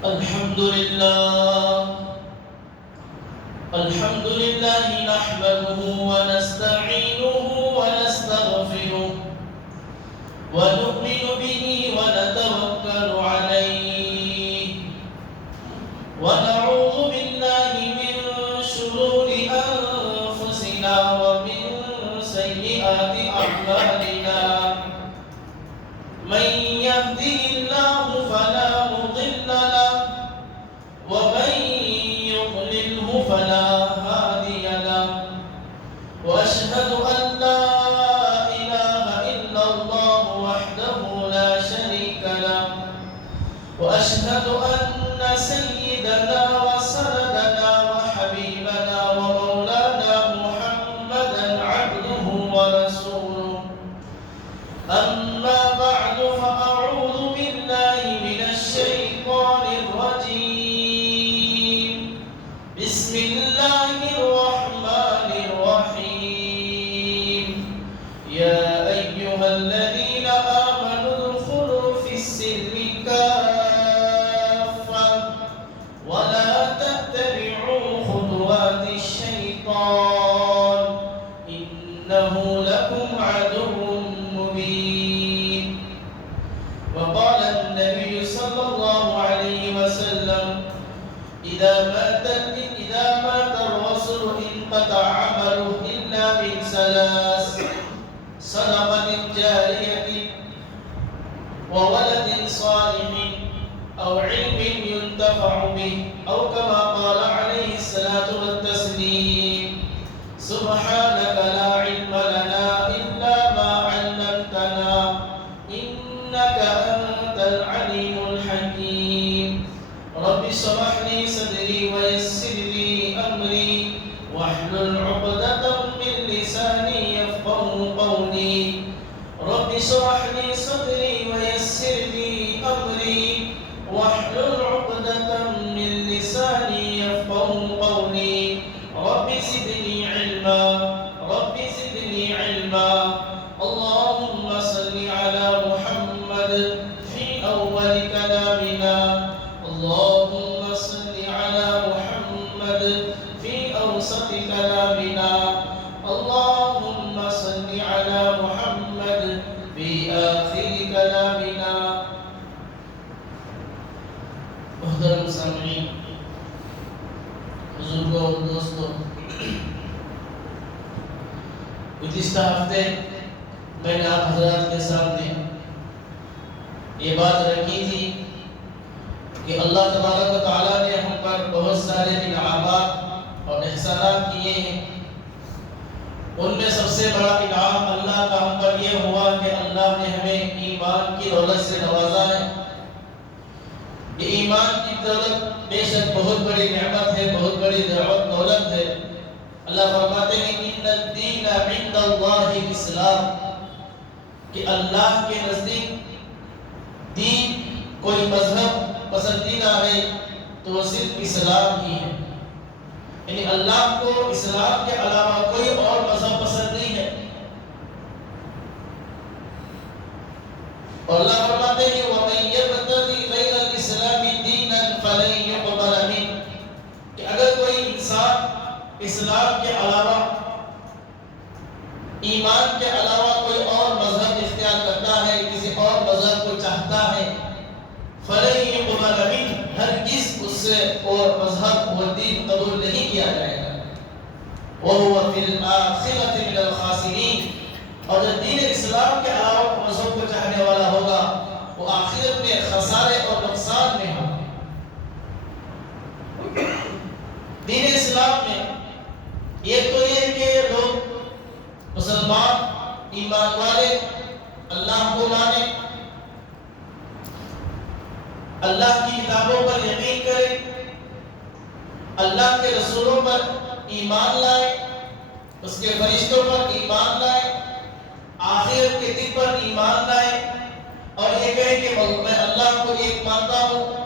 الحمد لله نحمده ونستعينه ونستغفره ونؤمن به ونتوكل عليه ونعوذ بالله من شرور أنفسنا ومن سيئات أعمالنا من يهده الله فلا مضل له ومن يضلله فلا هادي له وأشهد أن لا إله إلا الله وحده لا شريك له وأشهد أن سيدنا وسندنا وحبيبنا ومولانا محمدا عبده ورسوله أما بعد فأعوذ بالله من الشيطان الرجيم بسم الله الرحمن الرحيم يا أيها الذين آمنوا ادخلوا في السلم كافة ولا تتبعوا خطوات الشيطان إنه لكم عدو مبين وقال النبي صلى الله عليه وسلم إذا مات الرسول انقطع عمله إلا من ثلاث صدقة جارية وولد صالح أو علم ينتفع به أو كما قال عليه الصلاة والتسليم سبحانك لا علم لنا إلا ما علمتنا إنك أنت العليم الحكيم رب اشرح لي صدري ويسر لي أمري واحلل عقدة من لساني يفقهوا قولي رب اشرح لي صدري ويسر لي أمري واحلل عقدة من لساني يفقهوا قولي رب زدني علما رب زدني علما اللهم صل على محمد في أول كلامنا اللهم صل على محمد في أوسط كلامنا اللهم صل على محمد في آخر كلامنا محترم سامعین بزرگوں اور دوستوں گزشتہ ہفتے میں نے آپ حضرات کے سامنے یہ بات رکھی تھی کہ اللہ تبارک و تعالیٰ نے ہم پر بہت سارے انعامات اور احسانات کیے ہیں ان میں سب سے بڑا انعام اللہ کا ہم پر یہ ہوا کہ اللہ نے ہمیں ایمان کی دولت سے نوازا ہے یہ ایمان کی دولت بے شک بہت بڑی نعمت ہے بہت بڑی دولت ہے اللہ فرماتے ہیں ان الدین عند اللہ الاسلام کہ اللہ کے نزدیک دین کوئی مذہب پسندیدہ ہے تو وہ صرف اسلام ہی ہے یعنی اللہ کو اسلام کے علاوہ کوئی اور مذہب پسند نہیں ہے اور اللہ فرماتے ہیں وَمَن يَبْتَغِي غَيْرَ الْإِسْلَامِ دِينًا فَلَن يُقْبَلَ مِنْهُ کہ اگر کوئی انسان اسلام کے علاوہ ایمان کے علاوہ کوئی اور مذہب اختیار کرتا ہے کسی اور مذہب کو چاہتا ہے فَلَن يُقْبَلَ مِنْهُ ہرگز اس سے اور مذہب و دین قبول نہیں کیا جائے گا وَهُوَ فِي الْآخِرَةِ مِنَ الْخَاسِرِينَ اور جو دین اسلام کے علاوہ مذہب کو چاہنے والا ہوگا وہ آخرت میں خسارے اور نقصان میں ہوگا دین اسلام میں ایک تو یہ کہ لوگ مسلمان ایمان والے اللہ کو مانے اللہ کی کتابوں پر یقین کرے اللہ کے رسولوں پر ایمان لائے اس کے فرشتوں پر ایمان لائے آخرت کے دن پر ایمان لائے اور یہ کہے کہ میں اللہ کو ایک مانتا ہوں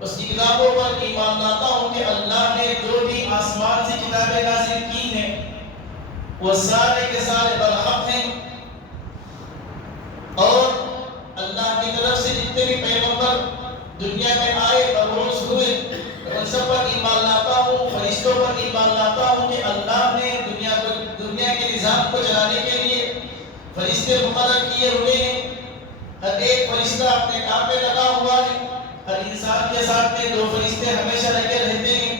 اس کی کتابوں پر ایمان لاتا ہوں کہ اللہ نے جو بھی آسمان سے کتابیں نازل کی ہیں وہ سارے کے سارے برحق ہیں اور اللہ کی طرف سے جتنے بھی پیغمبر دنیا میں آئے مبعوث سب پر ایمان لاتا ہوں، فرشتوں پر ایمان لاتا ہوں کہ اللہ نے دنیا کے نظام کو چلانے کے لیے فرشتے مقرر کیے ہوئے ہیں۔ ہر ایک فرشتہ اپنے کام پہ لگا ہوا ہے۔ ہر انسان کے ساتھ میں 2 فرشتے ہمیشہ لگے رہتے ہیں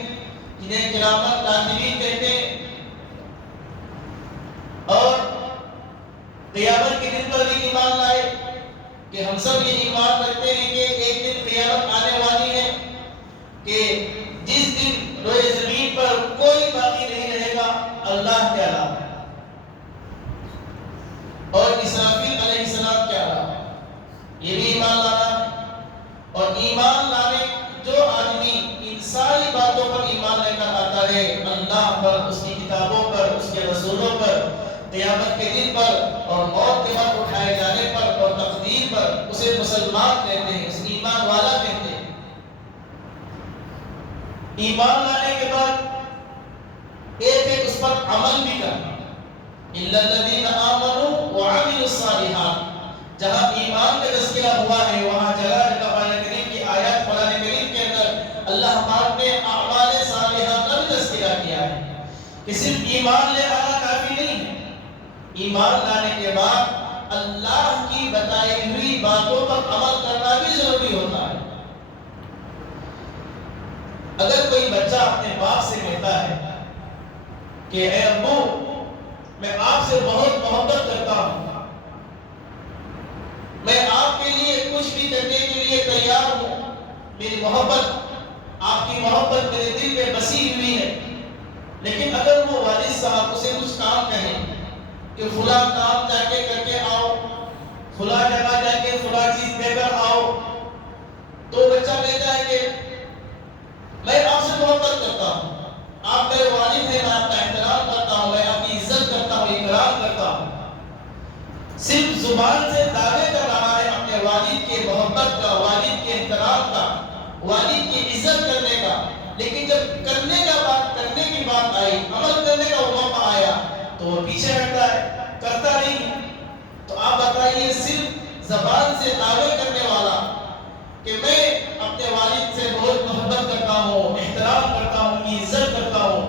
جنہیں کرامن کاتبین کہتے ہیں۔ اور قیامت کے دن پر بھی ایمان لائے کہ ہم سب یہ ایمان رکھتے ہیں کہ ایک دن قیامت آنے والی ہے کہ جس دن روئے زمین پر کوئی باقی نہیں رہے گا اللہ کے علاوہ، اور اسرافیل علیہ السلام کے علاوہ۔ یہ بھی ایمان لانا ہے۔ اور ایمان لانے جو آدمی ان ساری باتوں پر ایمان لے کر آتا ہے، اللہ پر، اس کی کتابوں پر، اس کے رسولوں پر، قیامت کے دن پر اور موت کے بعد اٹھائے جانے پر اور تقدیر پر، اسے مسلمان کہتے ہیں، اسے ایمان والا کہتے ہیں۔ ایمان لانے کے بعد ایک اس پر عمل بھی کرنا۔ اِلَّا الَّذِينَ آمَنُوا وَعَمِلُوا الصَّالِحَاتِ، جہاں ایمان کا تذکرہ ہوا ہے وہاں جگہ جگہ قرآن کریم کی آیات، قرآن کریم کے اندر اللہ پاک نے اعمال صالحہ کا بھی تذکرہ کیا ہے کہ صرف ایمان لے آنا کافی نہیں ہے، ایمان لانے کے بعد اللہ کی بتائی ہوئی باتوں پر عمل کرنا بھی ضروری ہوتا ہے۔ اگر کوئی بچہ اپنے باپ سے کہتا ہے کہ اے ابو میں آپ سے بہت محبت کرتا ہوں، میں آپ کے لیے کچھ بھی کرنے کے لیے تیار ہوں، میری محبت، آپ کی محبت میرے دل میں بسی ہوئی ہے، لیکن اگر وہ والد صاحب اسے کچھ کام کہیں کہ فلاں کام جا کے کر کے آؤ، فلاں جگہ جا کے فلاں چیز دے کر آؤ، تو بچہ کہتا ہے کہ میں آپ سے محبت کرتا ہوں، آپ میرے والد ہیں، میں آپ کا احترام کرتا ہوں، میں آپ کی عزت کرتا ہوں، اکرام کرتا ہوں۔ صرف زبان سے دعوے کر رہا ہے اپنے والد کے محبت کا، والد کے احترام کا، والد کی عزت کرنے کا، لیکن جب کرنے کی بات آئی، عمل کرنے کا موقع آیا تو وہ پیچھے ہٹتا ہے، کرتا نہیں۔ تو آپ بتائیے، صرف زبان سے دعوے کرنے والا کہ میں اپنے والد سے بہت محبت کرتا ہوں، احترام کرتا ہوں، کی عزت کرتا ہوں،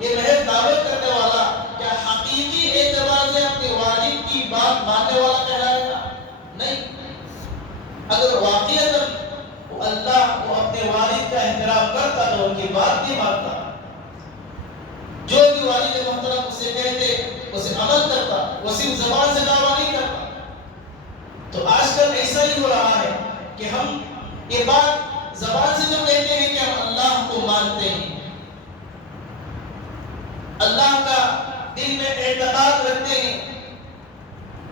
یہ محض دعوے کرنے والا کیا حقیقی اعتبار سے اپنے والد کی بات ماننے والا کہلائے گا؟ نہیں۔ اگر واقعیت اللہ کو اپنے والد کا احترام کرتا تو ان کی بات نہیں مانتا، جو بھی والد محترم اسے کہتے اسے عمل کرتا، وہ صرف زبان سے دعویٰ نہیں کرتا۔ تو آج کل ایسا ہی ہو رہا ہے کہ ہم یہ بات زبان سے جو کہتے ہیں کہ ہم اللہ کو مانتے ہیں، اللہ کا دل میں اعتقاد رکھتے ہیں،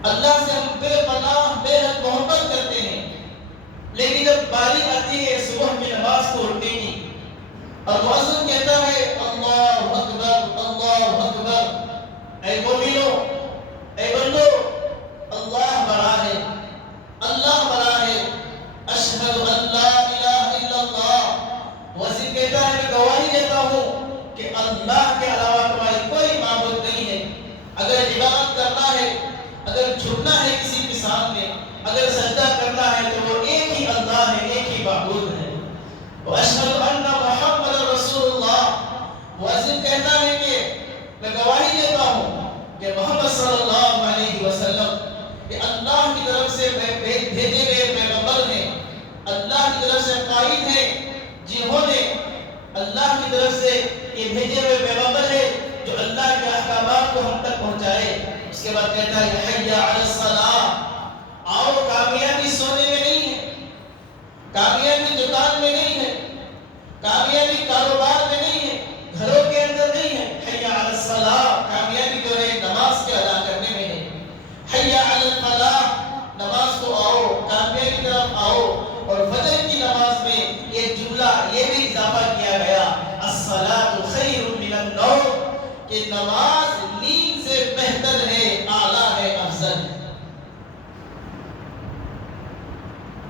اللہ سے ہم بے پناہ بے حد محبت کرتے ہیں، لیکن جب باری آتی ہے صبح کی نماز کو اٹھنے کی اور مؤذن کہتا ہے اللہ اکبر اللہ اکبر، اے مومنو، اے بندو، اللہ بڑا ہے، اللہ بڑا ہے، اشہد ان لا الہ الا اللہ، مؤذن کہتا ہے میں گواہی دیتا ہوں کہ اللہ کے علاوہ تمہاری کوئی معبود نہیں ہے۔ اگر عبادت کرنا ہے، اگر جھکنا ہے کسی کے سامنے، اگر سجدہ کرنا ہے تو وہ ایک ہی اللہ ہے، ایک ہی معبود ہے۔ وَأَشْهَدُ أَنَّ مُحَمَّدًا رَسُولُ اللَّهِ، مؤذن کہتا ہے کہ میں گواہی دیتا ہوں کہ محمد صلی اللہ علیہ وسلم یہ اللہ کی طرف سے بھیجے گئے پیغمبر ہیں، اللہ کی طرف سے قائد ہیں، جنہوں نے اللہ کی طرف سے یہ بھیجے ہوئے پیغمبر ہے جو اللہ کے احکامات کو ہم تک پہنچائے۔ اس کے بعد کہتا ہے حی علی الصلاۃ، آؤ کامیابی سونے میں نہیں ہے، کامیابی دکان میں نہیں ہے، کامیابی کاروبار میں نہیں ہے، گھروں کے اندر نہیں ہے۔ حی علی الصلاۃ، کامیابی جو ہے نماز کے ادا کرنے میں ہے۔ حی علی الفلاح، نماز کو آؤ، کامیابی کی طرف آؤ۔ اور فجر کی نماز میں یہ جملہ یہ بھی اضافہ کیا گیا الصلاۃ خیر من النوم، کہ نماز نیند سے بہتر ہے، اعلیٰ ہے، افضل ہے۔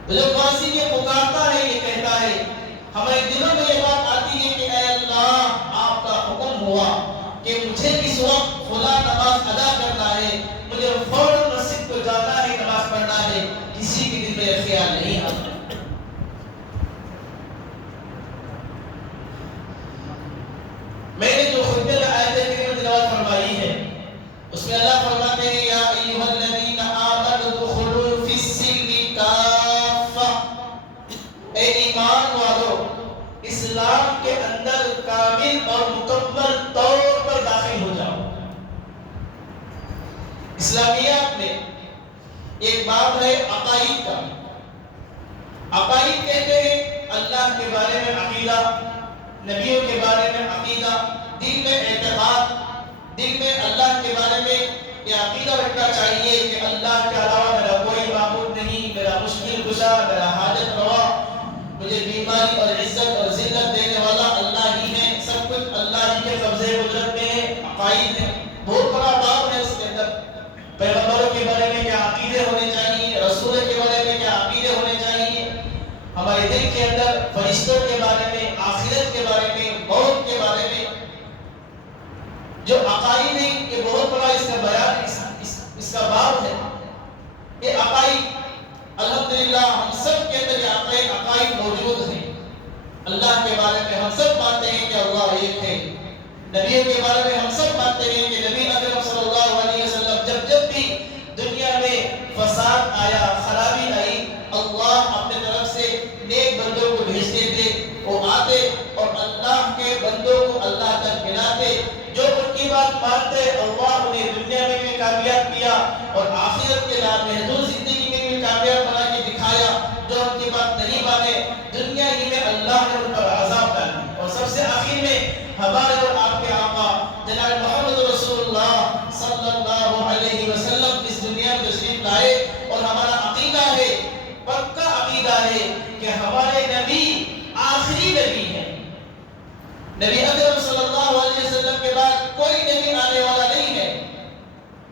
تو جب واسی یہ پکارتا ہے، یہ کہتا ہے، ہمارے دلوں میں یہ بات آتی ہے کہ اے اللہ آپ کا حکم ہوا کہ مجھے اس وقت فلاں نماز ادا کرنا ہے، مجھے فوراً مسجد کو جانا ہے، نماز پڑھنا ہے، کسی کے دل میں خیال نہیں آتا۔ ایک باب ہے عقائد کا. عقائد کہتے ہیں اللہ کے بارے میں عقیدہ، نبیوں کے بارے میں عقیدہ، دل میں اعتقاد، دل میں اللہ کے بارے میں یہ عقیدہ رکھنا چاہیے کہ اللہ کے علاوہ میرا کوئی معبود نہیں، میرا مشکل کشا، میرا حاجت روا، مجھے بیماری اور عزت اور ذلت دینے والا اللہ ہی ہے، سب کچھ اللہ ہی کے قبضے قدرت میں ہے. عقائد ہے، بہت بڑا باب ہے. اس کے اندر پیغمبروں کے بارے میں کیا عقیدے ہونے چاہیے، رسولوں کے بارے میں کیا عقیدے ہونے چاہیے، ہمارے دل کے اندر فرشتوں کے بارے میں، آخرت کے بارے میں، موت کے بارے میں جو عقائد ہیں. یہ بہت بڑا اس کا بیان، اس کا باب ہے. یہ عقائد الحمدللہ ہم سب کے اندر یہ عقائد موجود ہیں. اللہ کے بارے میں ہم سب مانتے ہیں کہ اللہ ایک ہے. نبیوں کے بارے میں ہم سب مانتے ہیں کہ نبی اکرم صلی اللہ علیہ وسلم جب بھی دنیا میں فساد آیا، خرابی آئی، اللہ اپنے طرف سے نیک بندوں کو بھیجتے تھے. وہ آتے اور اللہ کے بندوں کو اللہ تک ملاتے. جو ان کی بات مانتے اللہ انہیں دنیا میں بھی کامیاب کیا اور آخرت کے محدود زندگی میں بھی کامیاب بنا کے دکھایا. جو ان کی بات نہیں مانے دنیا ہی میں اللہ نے ان پر عذاب ڈالی. اور سب سے آخر میں ہمارے اور آپ کے آقا جناب محمد رسول اللہ صلی اللہ علیہ وسلم اس دنیا میں تشریف لائے. اور ہمارا عقیدہ ہے، پکا عقیدہ ہے کہ ہمارے نبی آخری نبی ہے. نبی اکرم صلی اللہ علیہ وسلم کے بعد کوئی نبی آنے والا نہیں ہے.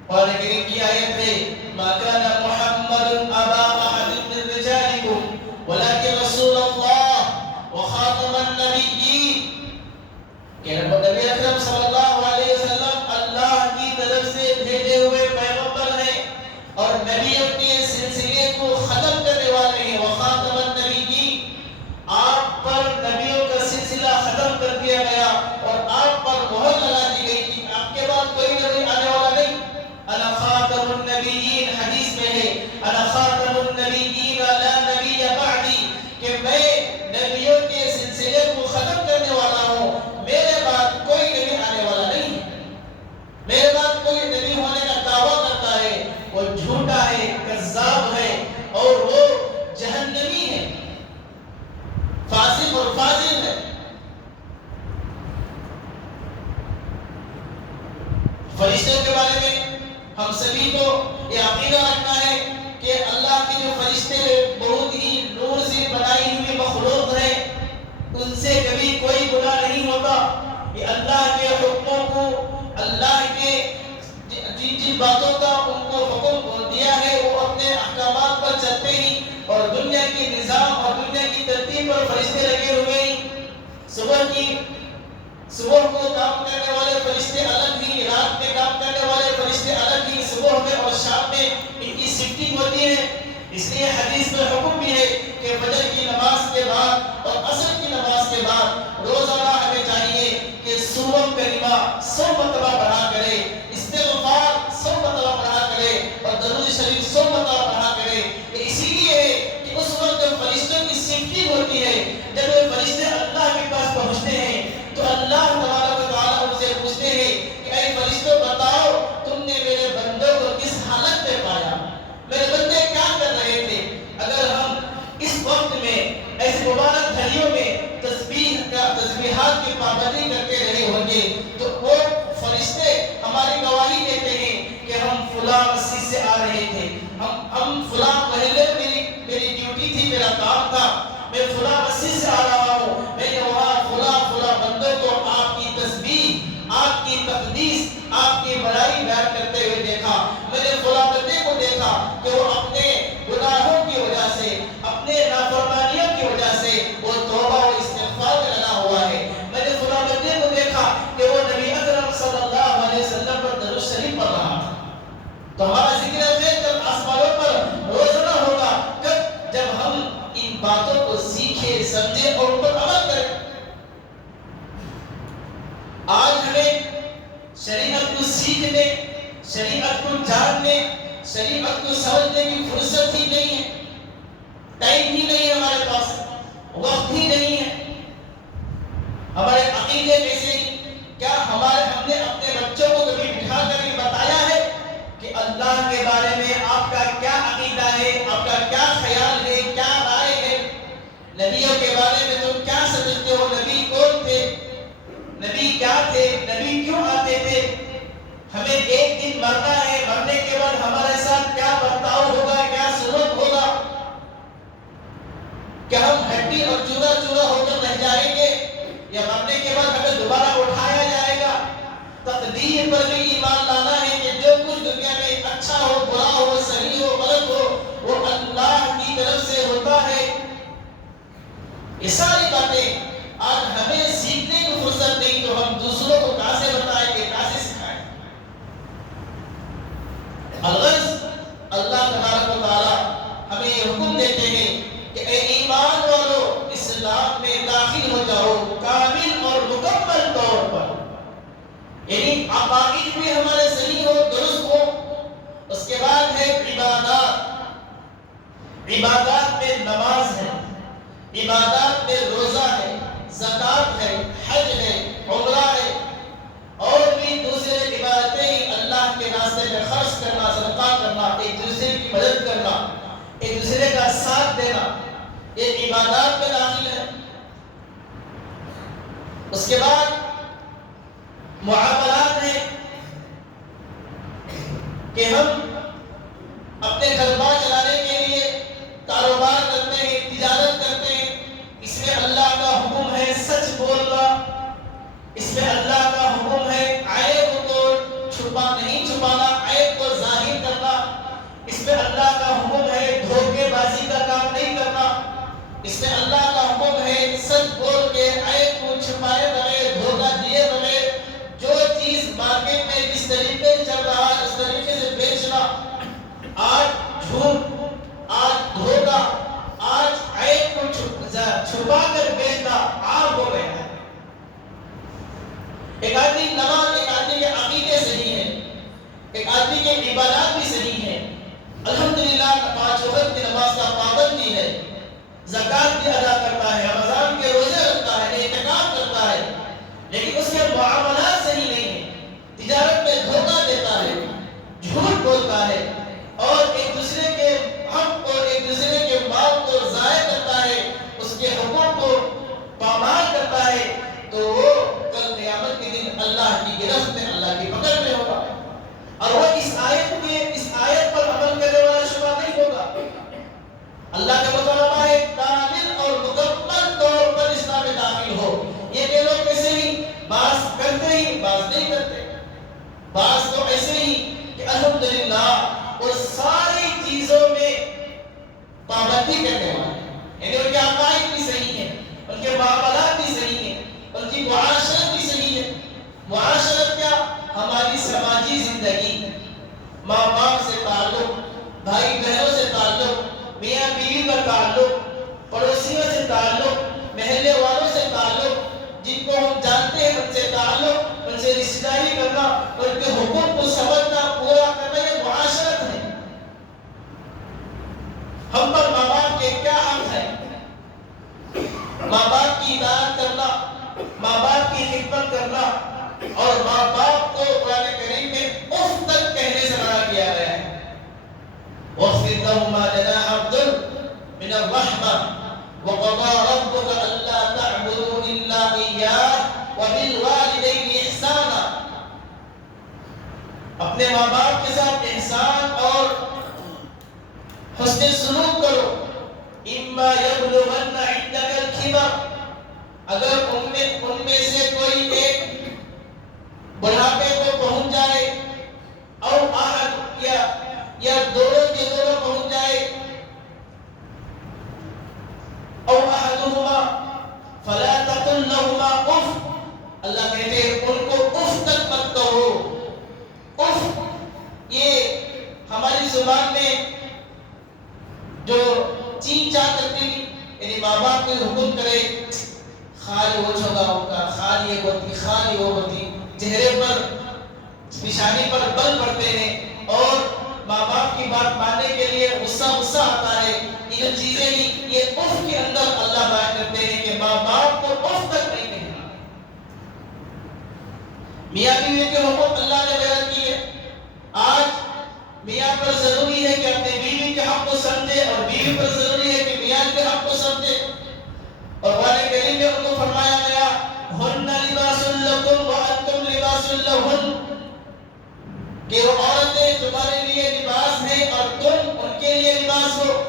قرآن کریم کی آیت ہے ما کان محمد ابا احد من رجالکم ولکن رسول اللہ وخاتم النبیین. کہ نبی اکرم صلی اللہ علیہ وسلم اللہ کی طرف سے بھیجے ہوئے پیغمبر ہیں اور نبیوں کے سلسلے کو ختم کرنے والے ہیں. وخاتم النبیین، آپ پر نبیوں کا سلسلہ ختم کر دیا گیا اور آپ پر مہر لگا دی گئی کہ آپ کے بعد کوئی نبی آنے والا نہیں. انا خاتم النبیین، حدیث میں ہے انا خاتم النبیین لا نبی بعدی، کہ میں نبیوں کے سلسلے کو ختم کرنے والا ہوں، میرے بعد کوئی نبی آنے والا نہیں ہے. میرے بعد کوئی نبی ہونے کا دعویٰ کرتا ہے وہ جھوٹا ہے، کذاب ہے اور وہ جہنمی ہے، فاسق اور فاجر ہے. فرشتوں کے بارے میں ہم سبھی کو یہ عقیدہ رکھنا ہے کہ اللہ کے جو فرشتے بہت ہی نور سے بنائی ہوئی مخلوق ہیں، ان سے کبھی کوئی گناہ نہیں ہوتا. یہ اللہ کے حکموں کو، اللہ کے جن باتوں کا ان کو حکم دیا ہے وہ اپنے احکامات پر چلتے ہی، اور دنیا کے نظام اور دنیا کی ترتیب پر فرشتے لگے ہوئے ہی. صبح کو کام کرنے والے فرشتے الگ ہی، رات میں کام کرنے والے فرشتے الگ ہی. صبح میں اور شام میں ان کی شفٹنگ ہوتی ہے. اس لیے حدیث میں حکم بھی ہے کہ فجر کی نماز کے بعد اور عصر کی نماز کے بعد روزانہ ہمیں چاہیے کہ سورۃ کریمہ 100 مرتبہ پڑھا کرے، استغفار 100 مرتبہ پڑھا کرے اور درود شریف 100 مرتبہ پڑھا کرے. اسی لیے ہے کہ اس وقت جب فرشتوں کی شفٹنگ ہوتی ہے، جب وہ فرشتے اللہ کے پاس پہنچتے ہیں تو اللہ تبارک و تعالیٰ ان سے پوچھتے ہیں کہ اے فرشتوں بتاؤ تم نے میرے بندوں کو کس حالت میں پایا، میرے بندے کیا کر رہے تھے. اگر ہم اس وقت میں ایسے مبارک گھڑیوں میں تسبیحات کی پابندی کرتے رہے ہوں گے تو وہ فرشتے ہماری گواہی دیتے ہیں کہ ہم فلاں مسجد سے آ رہے تھے، ہم فلاں محلے میری ڈیوٹی تھی، میرا کام تھا، میں فلاں مسجد سے آ رہا ہوں، میں نے وہاں فلاں بندوں کو آپ کی تسبیح، آپ کی تقدیس، آپ کی بڑائی بیان کرتے ہوئے دیکھا. میں نے فلاں بندے کو دیکھا کہ وہ اپنے گناہوں کی وجہ سے، اپنے نافرمانیوں کی وجہ سے وہ توبہ و استغفار میں لگا ہوا ہے. میں نے فلاں بندے کو دیکھا کہ وہ نبی اکرم صلی اللہ علیہ وسلم پر درود شریف پڑھ رہا تھا. تو ہمارا ذکر خیر کل آسمانوں پر روزانہ ہوگا جب ہم ان باتوں کو سیکھیں، سمجھیں اور ان پر عمل کریں. آج ہمیں شریعت کو سیکھنے، شریعت کو جاننے، شریعت کو سمجھنے کی فرصت ہی نہیں ہے، ٹائم ہی نہیں ہے ہمارے پاس، وقت ہی نہیں ہے. ہمارے عقیدے میں سے کیا ہم نے اپنے بچوں کو کبھی بٹھا کر یہ بتایا ہے کہ اللہ کے بارے میں آپ کا کیا عقیدہ کیا تھے، نبی کیوں آتے تھے، ہمیں ایک دن مرنا ہے، مرنے کے بعد ہمارے ساتھ کیا برتاؤ ہوگا، کیا سلوک ہوگا، کیا ہم ہڈی اور چورا چورا ہو کر رہ جائیں گے یا مرنے کے بعد ہمیں دوبارہ اٹھایا جائے گا۔ تقدیر پر بھی ایمان لانا ہے کہ جو کچھ دنیا میں اچھا ہو، برا ہو، صحیح ہو، غلط ہو، وہ اللہ کی طرف سے ہوتا ہے۔ یہ ساری باتیں آج ہمیں سیکھنے کی فرصت نہیں تو ہم دوسروں کو کہاں سے بتائیں گے، کہاں سے سکھائیں۔ الغرض اللہ تبارک و تعالی ہمیں یہ حکم دیتے ہیں کہ اے ایمان والو اسلام میں داخل ہو جاؤ کامل اور مکمل طور پر، یعنی عقائد بھی ہمارے صحیح ہو، درست ہو۔ اس کے بعد ہے عبادات، عبادات میں نماز ہے، عبادات میں روزہ ہے، زکوٰۃ ہے، حج ہے، عمرہ ہے، اور بھی دوسرے عبادتیں، اللہ کے راستے میں خرچ کرنا، صدقہ کرنا، ایک دوسرے کی مدد کرنا، ایک دوسرے کا ساتھ دینا، یہ عبادات میں داخل ہے۔ اس کے بعد معاملات ہیں کہ ہم اپنے گھر بار چلانے کے لیے کاروبار کرتے ہیں، تجارت کرتے ہیں، اس میں اللہ کا حکم ہے سچ بولنا، اس میں اللہ کا حکم ہے عیب کو نہیں چھپانا، عیب کو ظاہر کرنا، اس میں اللہ کا حکم ہے دھوکے بازی کا کام نہیں کرنا، اس میں اللہ کا حکم ہے سچ بول کے عیب کو چھپائے بغیر، دھوکہ دیے بغیر، جو چیز مارکیٹ میں جس طریقے سے چل رہا ہے اس طریقے سے بیچنا۔ آج جھوٹ، آج دھوکہ، آج عیب کو چھپا کر بیچنا عام ہو گیا ہے۔ ایک آدمی نماز، ایک آدمی کے عقیدے صحیح ہے، ایک آدمی کے عبادات بھی صحیح ہے، الحمدللہ 5 وقت کی نماز کا پابندی ہے، زکوٰۃ بھی ادا کرتا ہے، رمضان کے روزے رکھتا ہے، اعتکاف کرتا ہے، لیکن اس کے معاملات صحیح نہیں ہیں، تجارت میں دھوکہ دیتا ہے، جھوٹ بولتا ہے، اور ایک دوسرے کے حق کو، ایک دوسرے کے مال کو ضائع کرتا ہے، اس کے حقوق کو پامال کرتا ہے، تو وہ کل قیامت کے دن اللہ کی گرفت میں، اللہ کی پکڑ میں ہوگا، اور وہ اس آیت پر عمل کرنے والا شمار نہیں ہوگا۔ اللہ کا مطالبہ ہے کامل اور مکمل طور پر اسلام میں داخل ہو۔ یہ کہ لوگ ایسے ہی بعض کرتے ہی بعض نہیں کرتے، بعض تو ایسے ہی کہ الحمدللہ وہ ساری چیزوں میں پابندی کرنے والے ہیں، یعنی ان کے عقائد بھی صحیح ہیں، ان کے معاملات بھی صحیح ہیں، ان کی معاشرت بھی صحیح ہے۔ معاشرت کیا؟ ہماری سماجی زندگی، ماں باپ سے تعلق، بھائی بہنوں سے تعلق، میاں بیوی کا تعلق، پڑوسیوں سے تعلق، محلے والوں سے تعلق، جن کو ہم جانتے ہیں ان سے تعلق، ان سے رشتہ داری کرنا، ان کے حقوق کو سمجھنا، پورا کرنا، یہ معاشرت ہے۔ ہم پر ماں باپ کے کیا حق ہے؟ ماں باپ کی اطاعت کرنا، ماں باپ کی خدمت کرنا، اور ماں باپ کو قرآن کریم میں اف تک کہنے سے منع کیا گیا ہے۔ وَاخْفِضْ لَهُمَا جَنَاحَ الذُّلِّ مِنَ الرَّحْمَةِ وَقَضَىٰ رَبُّكَ أَلَّا تَعْبُدُوا إِلَّا إِيَّاهُ وَبِالْوَالِدَيْنِ إِحْسَانًا۔ اپنے ماں باپ کے ساتھ احسان اور حسن سلوک کرو۔ اِمَّا يَبْلُغَنَّ عِندَكَ الْكِبَرَ، اگر ان میں سے کوئی ایک بڑھاپے کو پہنچ جائے، اور احد یا دونوں کے دونوں پہنچ جائے، او احدهما فلا تقل لهما اف، اللہ کہتے ہیں ان کو اف تک مت کہو۔ اف یہ ہماری زبان میں جو چین چاہ کرتی، یعنی ماں باپ کوئی حکم کرے، خالی وہ چھوڑا ہوگا، خالی یہ ہوتی، خالی وہ ہوتی، چہرے پر، پیشانی پر بل پڑتے ہیں، اور ماں باپ کی بات ماننے کے لیے غصہ آتا ہے۔ یہ جو چیزیں ہی، یہ اف کے اندر اللہ بیان کرتے ہیں کہ ماں باپ کو اف تک نہیں کہنا۔ میاں بیوی کے حقوق اللہ نے بیان کیے۔ آج میاں پر ضروری ہے کہ اپنے بیوی کے حق کو سمجھے، اور بیوی پر ضروری ہے کہ میاں کے حق کو سمجھے، اور قرآن کریم میں ان کو فرمایا گیا ہن لباس لکم وانتم لباس لہن، کہ وہ عورتیں تمہارے لیے لباس ہیں اور تم ان کے لیے لباس ہو۔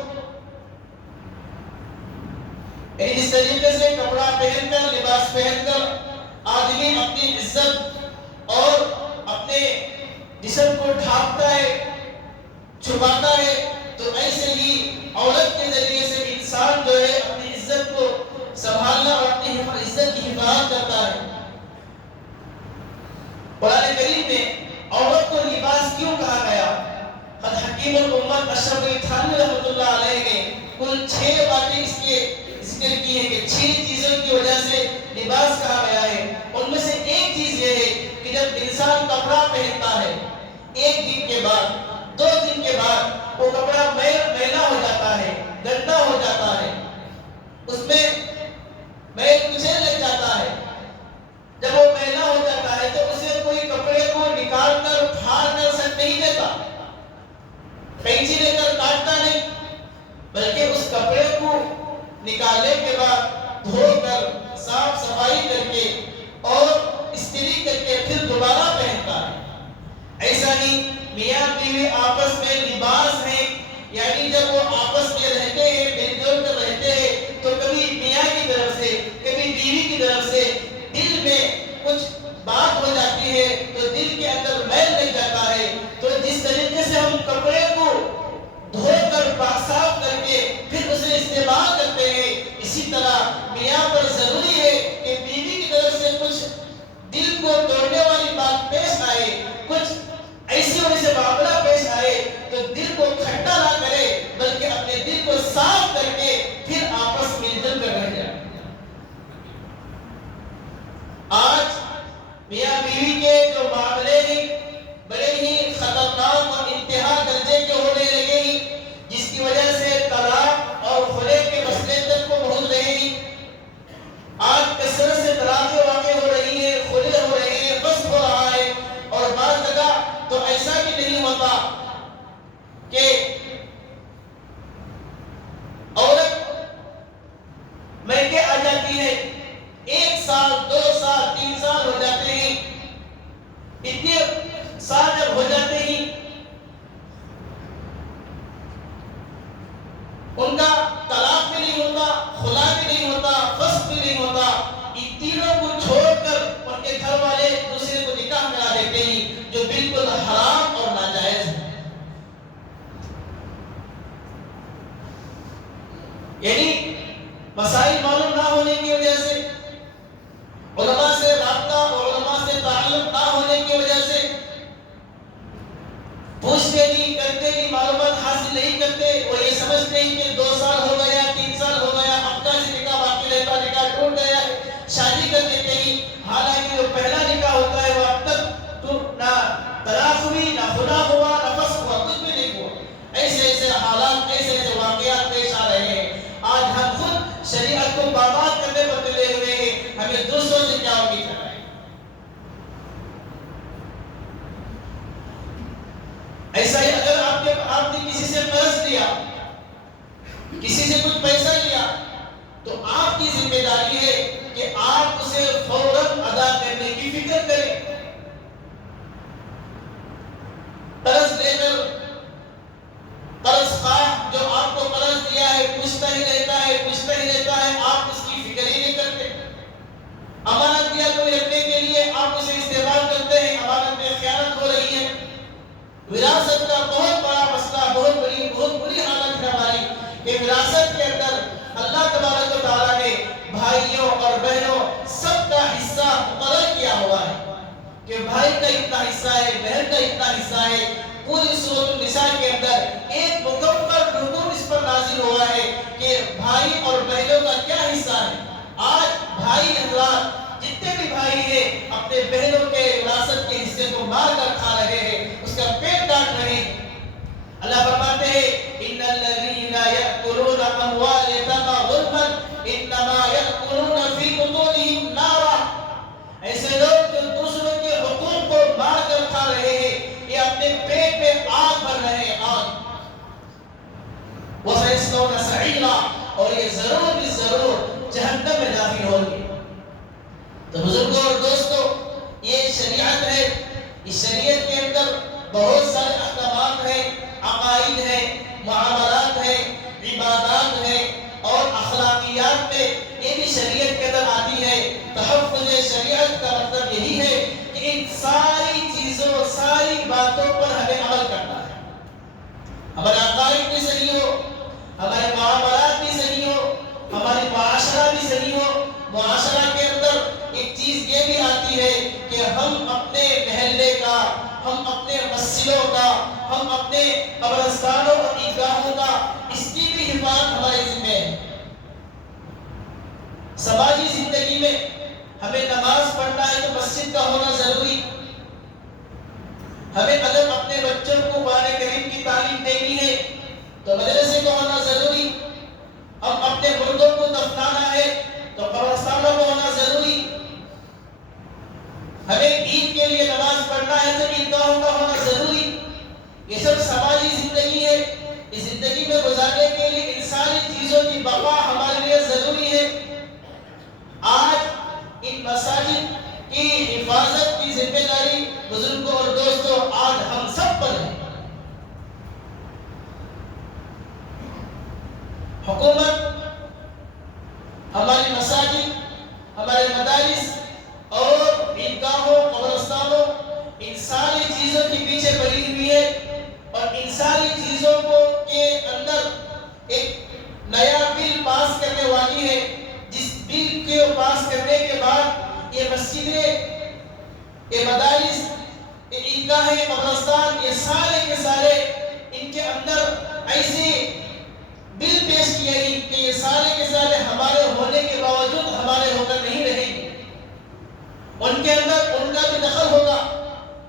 اس طریقے سے کپڑا پہن کر، لباس پہن کر آدمی اپنی عزت اور اپنے جسم کو ڈھانپتا ہے، چھپاتا ہے، تو ایسے ہی عورت کے ذریعے سے انسان جو ہے اپنی عزت کو سنبھالنا اور اپنی عزت کی حفاظت کرتا ہے۔ قرآن کریم میں عورت کو لباس کیوں کہا گیا؟ حضرت حکیم الامت اشرف علی تھانوی رحمۃ اللہ علیہ نے کل 6 باتیں اس کے ذکر کی ہیں کہ 6 چیزوں کی وجہ سے لباس کہا گیا ہے۔ ان میں سے ایک چیز یہ ہے کہ جب انسان کپڑا پہنتا ہے، 1 دن کے بعد، 2 دن کے بعد وہ کپڑا میلا ہو جاتا ہے، گندا ہو جاتا ہے، اس میں میل کچیل لگ جاتا ہے۔ جب وہ میلا ہو جاتا ہے تو اسے کوئی کپڑے کو نکال کر پھاڑ کر سٹ نہیں دیتا، قینچی لے کر کاٹتا نہیں، بلکہ اس کپڑے کو نکالنے کے بعد دھو کر صاف صفائی کر کے اور استری کر کے پھر دوبارہ پہنتا ہے۔ ایسا ہی میاں بیوی آپس میں لباس ہے، یعنی جب وہ آپس میں رہتے ہیں، مل جل کر رہتے ہیں، تو کبھی میاں کی طرف سے کبھی بیوی کی طرف سے دل میں کچھ بات ہو جاتی ہے تو دل کے اندر میل لگ جاتا ہے۔ تو جس طریقے سے ہم کپڑے کو دھو کر پاک صاف کر کے پھر اسے استعمال کرتے ہیں، اسی طرح میاں پر ضروری ہے کہ بیوی کی طرف سے کچھ دل کو توڑنے والی بات پیش آئے، کچھ ایسی ویسے معاملہ پیش آئے تو دل کو کھٹا نہ کرے، بلکہ اپنے دل کو صاف کر کے پھر آپس مل جل کر رہ جائے۔ آج میاں بیوی کے جو معاملے ہیں بڑے ہی خطرناک اور انتہا درجے کے ہونے لگے ہیں، جس کی وجہ سے طلاق اور خلع کے مسئلے تک کو پہنچ رہے ہیں۔ آج کثرت سے طلاقیں واقع ہو رہی ہیں، خلع ہو رہے ہیں، غصب ہو رہا ہے، اور بعض جگہ تو ایسا بھی نہیں ہوتا کہ عورت میکے آ جاتی ہے، 1 سال 2 سال 3 سال ہو جاتے ہیں، اتنے سال جب ہو جاتے ہیں ان کا طلاق بھی نہیں ہوتا، خلا بھی نہیں ہوتا، فسخ بھی نہیں ہوتا، ان تینوں کو چھوڑ کر ان کے گھر والے دوسرے کو نکاح کرا دیتے ہیں، جو بالکل حرام اور ناجائز ہے۔ یعنی مسائل معلوم نہ ہونے کی وجہ سے، علماء سے رابطہ اور علماء سے تعلق نہ ہونے کی وجہ سے، پوچھتے نہیں، کرتے نہیں، معلومات حاصل نہیں کرتے، وہ یہ سمجھتے ہیں کہ 2 سال ہو گیا، 3 سال ہو گیا، اب کا سے نکاح باقی رہتا، نکاح ٹوٹ گیا ہے، شادی کر دیتے ہیں، حالانکہ جو پہلا نکاح ہوتا ہے وہ اب تک تو نہ طلاق ہوئی، نہ خلا ہوا، نہ فسخ ہوا، کچھ بھی نہیں ہوا۔ ایسے ایسے حالات، ایسے ایسے واقعات پیش آ رہے ہیں۔ آج ہم خود شریعت کو برباد کرنے پر تلے ہوئے ہیں، ہمیں دوسروں سے کیا امید ہے؟ ایسا ہی اگر آپ نے کسی سے قرض لیا، کسی سے کچھ پیسہ لیا، تو آپ کی ذمہ داری ہے کہ آپ اسے فوراً ادا کرنے کی فکر کریں۔ قرض لے کر قرض خواہ جو آپ کو قرض دیا ہے پوچھتا ہی رہتا ہے، پوچھتا ہی رہتا ہے، آپ اس کی فکر ہی نہیں کرتے۔ امانت دیا کوئی رکھنے کے لیے، آپ اسے استعمال کرتے ہیں، امانت میں خیانت ہو رہی ہے۔ وراثت کا بہت بڑا مسئلہ، بہت بری حالت ہے ہماری کہ وراثت کے اندر اللہ تبارک و تعالیٰ نے بھائیوں اور بہنوں سب کا حصہ مقرر کیا ہوا ہے کہ بھائی کا اتنا حصہ ہے، بہن کا اتنا حصہ ہے۔ پوری سورۃ النساء کے اندر ایک مکمل رکوع اس پر نازل ہوا ہے کہ بھائی اور بہنوں کا کیا حصہ ہے۔ آج بھائی حضرات جتنے بھی بھائی ہیں اپنے بہنوں کے وراثت کے حصے کو مار کر کھا رہے ہیں، اس کا پیٹ کاٹ رہے ہیں۔ اللہ فرماتے ہیں ان الذين ياكلون اموال اليتامى ظلما انما ياكلون في بطونهم نارا، ایسے لوگ جو دوسروں کے حقوق کو مار کر کھا رہے ہیں، یہ اپنے پیٹ میں آگ بھر رہے ہیں، آگ۔ وَسَيَصْلَوْنَ سَعِيرًا، اور یہ ضرور جہنم میں داخل ہوں گے۔ تو بزرگوں اور دوستوں، یہ شریعت ہے، اس شریعت کے اندر بہت سارے احکامات ہیں، عقائد ہیں، معاملات ہیں، عبادات ہیں اور اخلاقیات میں یہ بھی شریعت کے اندر آتی ہے۔ تحفظ شریعت کا مطلب یہی ہے کہ ان ساری چیزوں، ساری باتوں پر ہمیں عمل کرنا ہے۔ ہمارے عقائد بھی صحیح ہو، ہمارے معاملات بھی صحیح ہو، ہماری معاشرہ بھی صحیح ہو۔ معاشرہ کے اندر ایک چیز یہ بھی آتی ہے کہ ہم اپنے محلے کا، ہم اپنے مسجدوں کا، ہم اپنے قبرستانوں اور عیدگاہوں کا، اس کی بھی حفاظت ہمارے ذمہ ہے۔ سماجی زندگی میں ہمیں نماز پڑھنا ہے تو مسجد کا ہونا ضروری، ہمیں اگر اپنے بچوں کو قرآن کریم کی تعلیم دینی ہے تو مدرسے کا ہونا ضروری، ہم اپنے مردوں کو دفنانا ہے تو قبرستانوں کا ہونا ضروری، ہمیں عید کے لیے نماز پڑھنا ہے تو عیدگاہوں کا ہونا ضروری۔ یہ سب سماجی زندگی ہے، اس زندگی میں گزارنے کے لیے ان ساری چیزوں کی بقا ہمارے لیے ضروری ہے۔ آج ان مساجد کی حفاظت کی ذمہ داری بزرگوں اور دوستوں آج ہم سب پر ہے۔ حکومت ہماری مساجد، ہمارے مدارس اور عیدگاہوں، قبرستانوں، ان ساری چیزوں کے پیچھے پڑی ہوئی ہے اور ان ساری چیزوں کو کے اندر ایک نیا بل پاس کرنے والی ہے، جس بل کے پاس کرنے کے بعد یہ مسجدیں، یہ مدارس، یہ عیدگاہیں، قبرستان، یہ سارے کے سارے ان کے اندر ایسے بل پیش کیے گئے کہ یہ سارے کے سارے ہمارے ہونے کے باوجود ہمارے ہو کر نہیں رہیں گے۔ ان کے اندر ان کا بھی دخل ہوگا،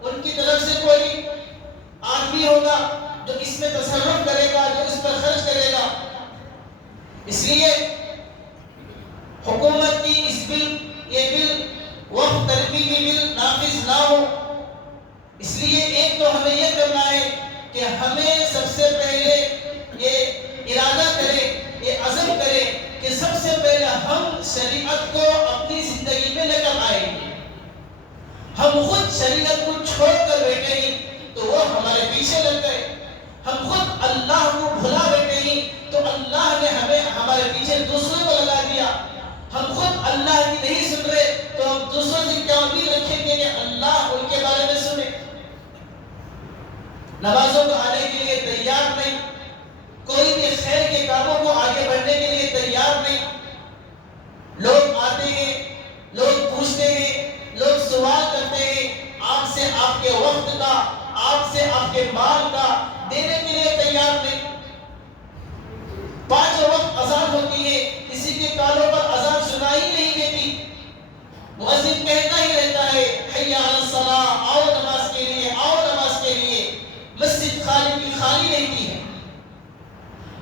ان کی طرف سے کوئی آدمی ہوگا جو اس میں تصرف کرے گا، جو اس پر خرچ کرے گا۔ اس لیے حکومت کی اس بل، یہ بل وقت تربیتی بل نافذ نہ ہو، اس لیے ایک تو ہمیں یہ کرنا ہے کہ ہمیں سب سے پہلے یہ ارادہ کریں، یہ عزم کریں کہ سب سے پہلے ہم شریعت کو اپنی زندگی میں لے کر آئیں گے۔ ہم خود شریعت کو چھوڑ کر بیٹھے ہیں تو وہ ہمارے پیچھے لگ گئے، ہم خود اللہ کو بھلا بیٹھے ہیں تو اللہ نے ہمیں ہمارے پیچھے دوسروں کو لگا دیا۔ ہم خود اللہ کی نہیں سن رہے تو ہم دوسروں سے کیا امید رکھیں گے کہ اللہ ان کے بارے میں سنے۔ نمازوں کو آنے کے لیے تیار نہیں، کوئی بھی خیر کے کاموں کو آگے بڑھنے کے لیے تیار نہیں۔ لوگ آتے ہیں، لوگ پوچھتے ہیں، لوگ سوال کرتے ہیں، آپ سے آپ کے وقت کا، آپ سے آپ کے مال کا دینے کے لیے تیار نہیں۔ 5 وقت اذان ہوتی ہے، کسی کے کانوں پر اذان سنائی نہیں دیتی، مؤذن کہتا ہی رہتا ہے حی علی الصلاۃ، آؤ نماز کے لیے، آؤ نماز کے لیے، مسجد خالی کی خالی رہتی ہے۔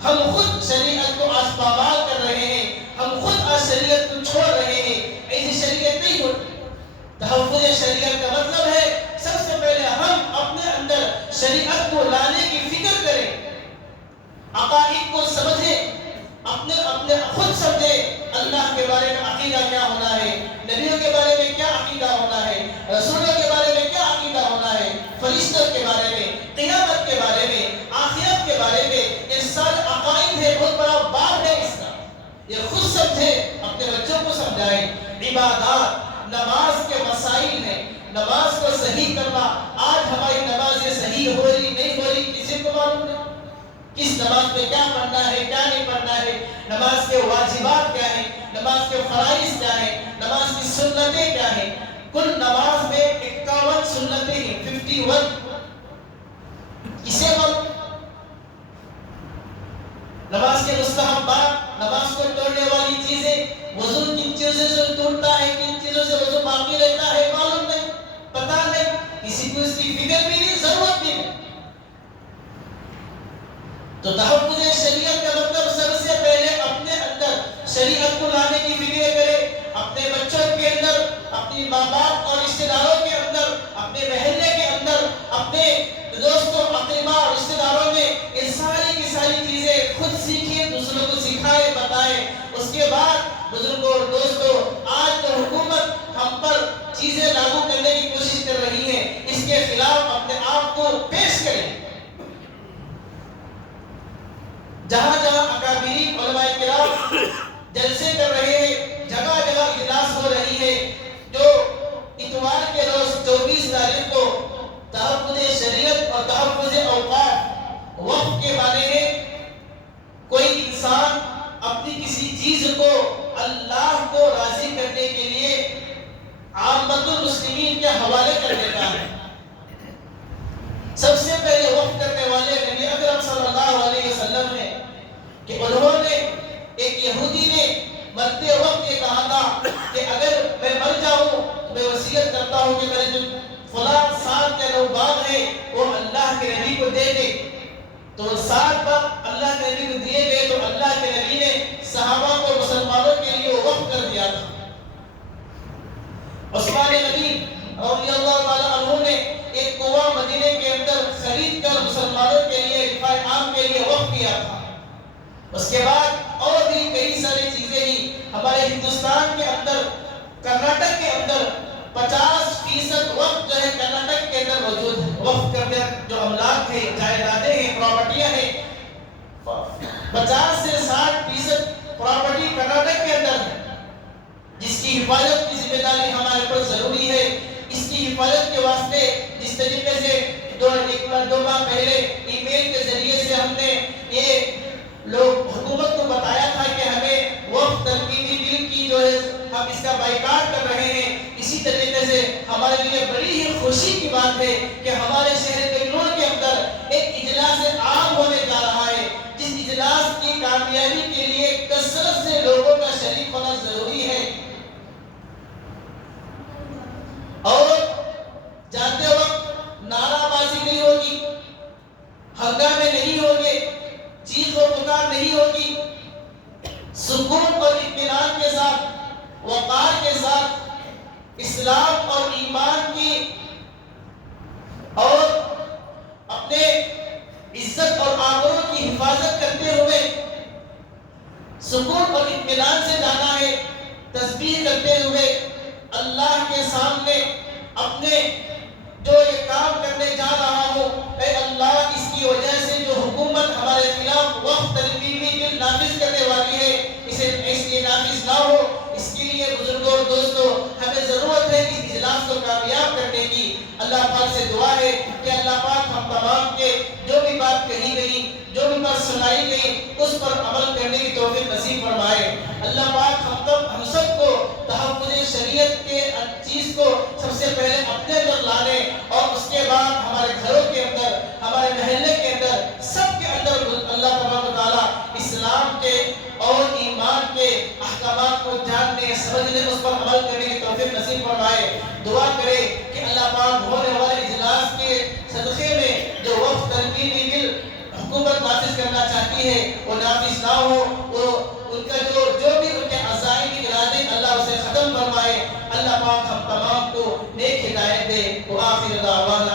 ہم خود شریعت کو آج پامال کر رہے ہیں، ہم خود آج شریعت کو چھوڑ رہے ہیں۔ ایسی شریعت نہیں ہوتی۔ تحفظ شریعت کا مطلب ہے سب سے پہلے ہم اپنے اندر شریعت کو لانے کی فکر کریں، عقائد کو سمجھیں، اپنے خود سمجھیں اللہ کے بارے میں عقیدہ کیا ہونا ہے، نبیوں کے بارے میں کیا عقیدہ ہونا ہے، رسولوں کے بارے میں کیا عقیدہ ہونا ہے، فرشتوں کے بارے میں، قیامت کے بارے میں، آخرت کے بارے میں۔ یہ سارے عقائد ہے، بہت بڑا باب ہے اس کا، یہ خود سمجھیں، اپنے بچوں کو سمجھائیں۔ عبادات، نماز کے مسائل ہیں، نماز کو صحیح کرنا۔ آج ہماری نمازیں صحیح ہو رہی نہیں ہو رہی کسی کو معلوم نہیں، کس نماز میں کیا پڑھنا ہے کیا نہیں پڑھنا ہے، نماز کے واجبات کیا ہیں، نماز کے فرائض کیا ہیں، نماز کی سنتیں کیا ہیں۔ کل نماز میں 51 سنتیں ہیں، 51۔ اسے ہم نماز کے مستحبات، نماز کو توڑنے والی چیزیں، وضو کن چیزوں سے ٹوٹتا ہے، کن چیزوں سے وضو باقی رہتا ہے، معلوم نہیں، پتہ نہیں، کسی کو اس کی فکر بھی نہیں، ضرورت بھی نہیں۔ تو تحفظ شریعت کا مطلب سب سے پہلے اپنے اندر شریعت کو لانے کی فکر کرے، اپنے بچوں کے اندر، اپنی ماں باپ اور رشتہ داروں کے اندر، اپنے محلے کے اندر، اپنے دوستوں، اقرباء اور رشتہ داروں میں یہ ساری کی ساری چیزیں خود سیکھیں، دوسروں کو سکھائیں، بتائیں۔ اس کے بعد بزرگوں اور دوستوں، آج تو حکومت ہم چیزیں لاگو کرنے کی کوشش کر رہی ہیں، اس کے خلاف اپنے آپ کو پیش کریں۔ جہاں جہاں اکابرین علماء کرام جلسے کر رہے ہیں، جگہ جگہ اجلاس ہو رہی ہے، جو اتوار کے روز 24 تاریخ کو تحفظ شریعت اور تحفظ اوقاف وقف کے بارے میں کوئی انسان اپنی کسی چیز کو اللہ کو راضی کرنے کے لیے عامت المسلمین کے حوالے کر دیتا ہے۔ سب سے پہلے وقف کرنے والے نبی اکرم صلی اللہ علیہ وسلم ہیں کہ انہوں نے ایک یہودی نے مرتے وقت یہ کہا تھا کہ اگر میں مر جاؤں تو میں وصیت کرتا ہوں کہ میرے جو فلاں 7 یا 9 باغ ہیں وہ اللہ کے نبی کو دے دے۔ تو 7 باغ اللہ کے نبی کو دیے گئے تو اللہ کے نبی نے صحابہ کو مسلمانوں کے لیے وقف کر دیا تھا۔ عثمان غنی رضی اللہ تعالیٰ عنہ نے ایک کنواں مدینے کے اندر خرید کر مسلمانوں کے لیے دفاع عام کے لیے وقف کیا تھا۔ اس کے بعد اور بھی کئی ساری چیزیں ہی ہمارے ہندوستان کے اندر، کرناٹک کے اندر 50% وقت جو ہے کرناٹک کے اندر موجود ہے۔ وقف کرنے جو املاک ہیں، جائیدادیں ہیں، پراپرٹیاں ہیں، 50 سے 60% پراپرٹی کرناٹک کے اندر ہے، جس کی حفاظت کی ذمہ داری ہمارے پر ضروری ہے۔ اس کی حفاظت کے واسطے جس طریقے سے 2 ماہ پہلے ای میل کے ذریعے سے ہم نے یہ لوگ حکومت کو بتایا تھا کہ ہمیں وقف ترمیمی بل کی جو ہے ہم اس کا بائیکاٹ کر رہے ہیں، اسی طریقے سے ہمارے لیے بڑی ہی خوشی کی بات ہے کہ ہمارے شہر بنگلور کے اندر ایک اجلاس عام ہونے جا رہا ہے، جس اجلاس کی کامیابی کے لیے کثرت سے لوگوں کا شریک ہونا ضروری ہے۔ اور جاتے وقت نعرہ بازی نہیں ہوگی، ہنگامے نہیں ہوگے، چیخ و پکار نہیں ہوگی، سکون اور اطمینان کے ساتھ، وقار کے ساتھ اسلام اور ایمان کی اور اپنے عزت اور آبرو کی حفاظت کرتے ہوئے سکون اور اطمینان سے جانا ہے، تسبیح کرتے ہوئے اللہ کے سامنے اپنے جو یہ کام کرنے جا رہا ہوں، اے اللہ اس کی وجہ سے جو حکومت ہمارے خلاف وقف ترمیمی بل نافذ کرنے والی ہے اسے اس لیے نافذ نہ ہو۔ اس کے لیے بزرگوں اور دوستوں ہمیں ضرورت ہے اس اجلاس کو کامیاب کرنے کی۔ اللہ پاک سے دعا ہے کہ اللہ پاک ہم تمام کے جو بھی بات کہی گئی، جو بھی بات سنائی گئی، اس پر عمل کرنے کی توفیق نصیب فرمائے۔ اللہ پاک ہم سب کو تحفظ شریعت کے چیز کو سب سے پہلے اپنے اندر لانے اور اس کے بعد ہمارے گھروں کے اندر، ہمارے محلے کے اندر، سب کے اندر اللہ تبارک و تعالیٰ اسلام کے اور ایمان کے احکامات کو جاننے، سمجھنے، اس پر عمل کرنے کی توفیق نصیب فرمائے۔ دعا کرے کہ اللہ پاک ہونے والے اجلاس کے صدقے میں جو وقف ترمیمی بل حکومت نافذ کرنا چاہتی ہے وہ نافذ نہ ہو، وہ ان کا جو بھی ان کے عزائم ارادے اللہ اسے ختم فرمائے۔ اللہ پاک ہم تمام کو نیک ہدایت دے۔ وآخر دعوانا